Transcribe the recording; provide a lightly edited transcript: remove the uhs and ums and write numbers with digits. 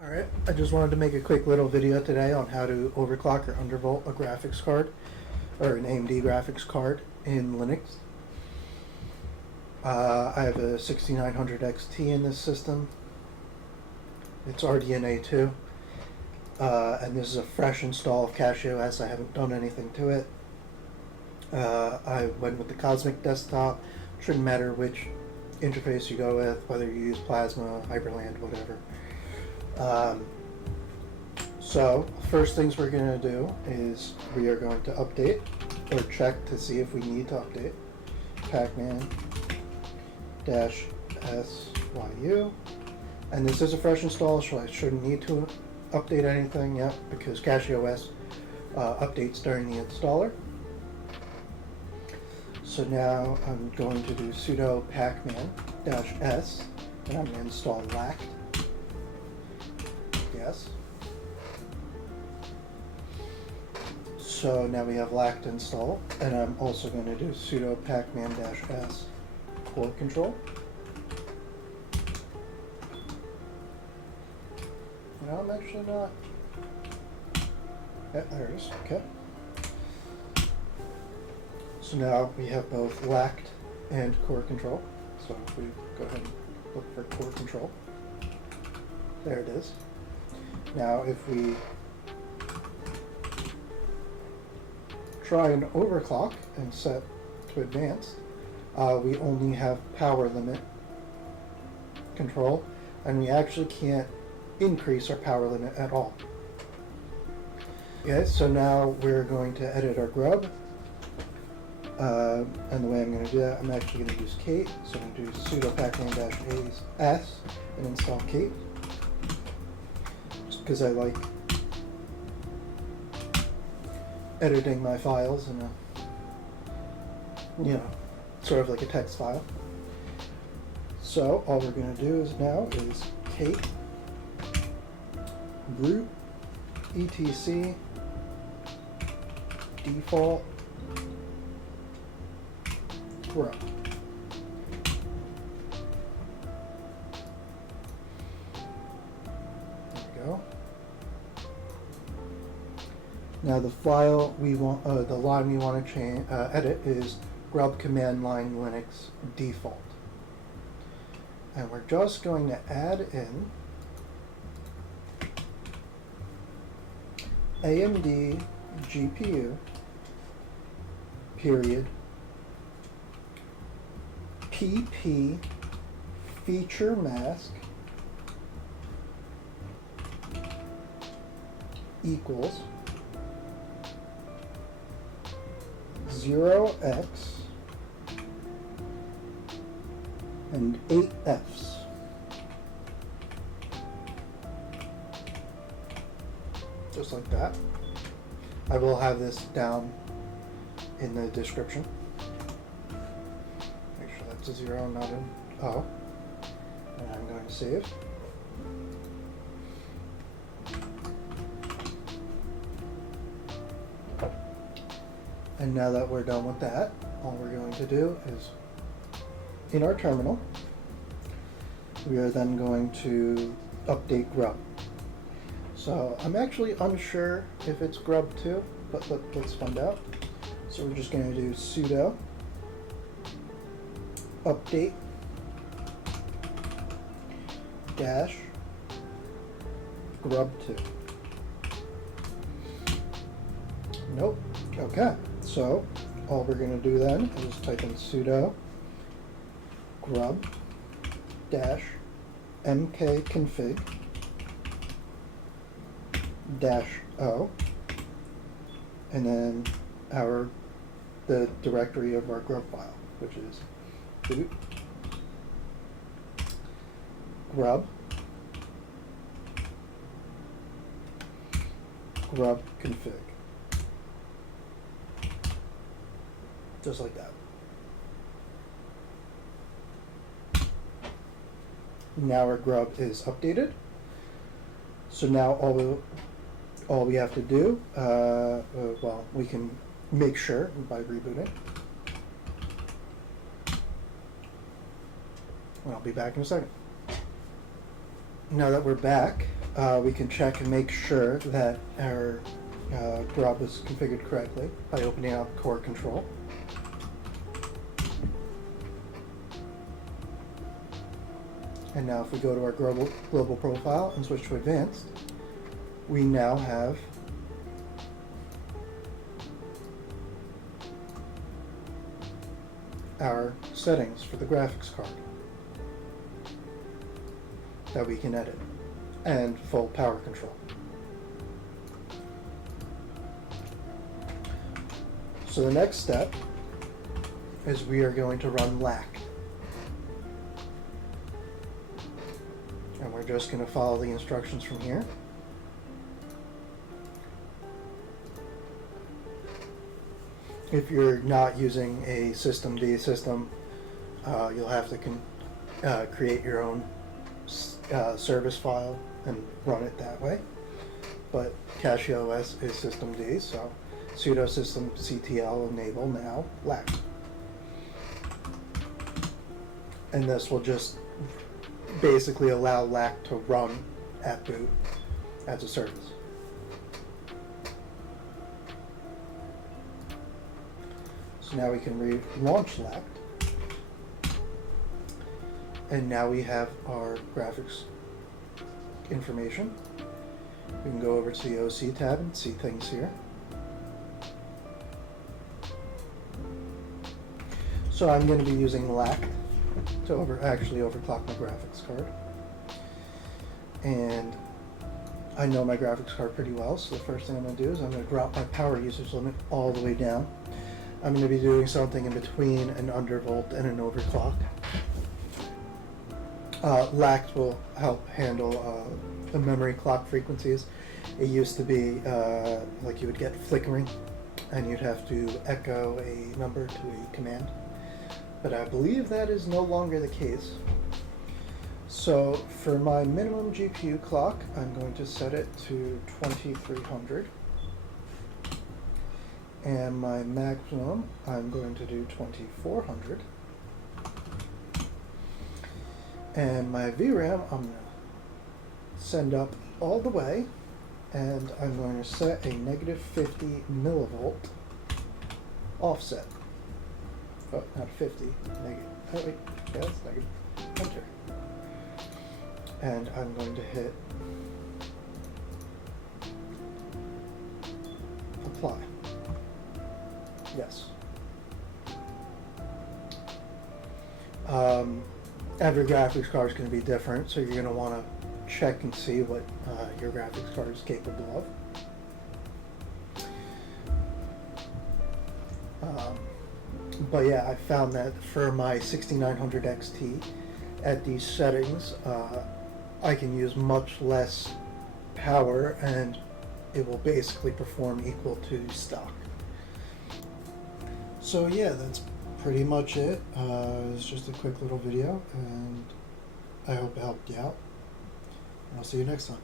Alright, I just wanted to make a quick little video today on how to overclock or undervolt a graphics card, or an AMD graphics card in Linux. I have a 6900 XT in this system. It's RDNA 2. And this is a fresh install of CachyOS. I haven't done anything to it. I went with the Cosmic desktop. Shouldn't matter which interface you go with, whether you use Plasma, Hyperland, whatever. So first things we're going to do is we are going to update or check to see if we need to update pacman-syu, and this is a fresh install, so I shouldn't need to update anything yet because CachyOS updates during the installer. So now I'm going to do sudo pacman-s and I'm going to install LACT. Yes. So now we have LACT installed, and I'm also going to do sudo pacman-s Corectrl. No, I'm actually not. Yeah, there it is. Okay. So now we have both LACT and Corectrl. So if we go ahead and look for Corectrl, there it is. Now if we try an overclock and set to advanced, we only have power limit control, and we actually can't increase our power limit at all. Okay, so now we're going to edit our grub, and the way I'm going to do that, I'm actually going to use Kate, so I'm going to do sudo pacman-s and install Kate, just because I like editing my files in a, sort of like a text file. So all we're going to do is now is Kate root etc default grub. There we go. Now the file we want, the line we want to edit is grub command line Linux default, and we're just going to add in AMD GPU period ppfeaturemask equals 0x and 8 Fs. Just like that. I will have this down in the description. Make sure that's a 0, not an O. And I'm going to save. And now that we're done with that, all we're going to do is, in our terminal, we are then going to update grub. So I'm actually unsure if it's grub 2, but let's find out. So we're just going to do sudo update dash grub 2. Nope. Okay. So all we're going to do then is type in sudo grub-mkconfig -o, and then the directory of our grub file, which is boot grub-config. Just like that. Now our grub is updated. So now all we have to do, well, we can make sure by rebooting. And I'll be back in a second. Now that we're back, we can check and make sure that our grub is configured correctly by opening up Corectrl. And now if we go to our global profile and switch to advanced, we now have our settings for the graphics card that we can edit, and full power control. So the next step is we are going to run LACT. And we're just going to follow the instructions from here. If you're not using a systemd system, you'll have to create your own service file and run it that way. But CachyOS is systemd, so sudo systemctl enable now LACT. And this will just basically allow LACT to run at boot as a service. So now we can relaunch LACT, and now we have our graphics information. We can go over to the OC tab and see things here. So I'm going to be using LACT to actually overclock my graphics card. And I know my graphics card pretty well, so the first thing I'm going to do is I'm going to drop my power usage limit all the way down. I'm going to be doing something in between an undervolt and an overclock. LACT will help handle the memory clock frequencies. It used to be like you would get flickering and you'd have to echo a number to a command. But I believe that is no longer the case. So for my minimum GPU clock, I'm going to set it to 2300. And my maximum, I'm going to do 2400. And my VRAM, I'm going to send up all the way, and I'm going to set a negative 50 millivolt offset. Oh, not 50, negative. Oh wait, yeah, that's negative. Enter. And I'm going to hit apply. Yes. Every graphics card is going to be different, so you're going to want to check and see what your graphics card is capable of. But yeah, I found that for my 6900 XT, at these settings, I can use much less power and it will basically perform equal to stock. So yeah, that's pretty much it. It's just a quick little video, and I hope it helped you out. I'll see you next time.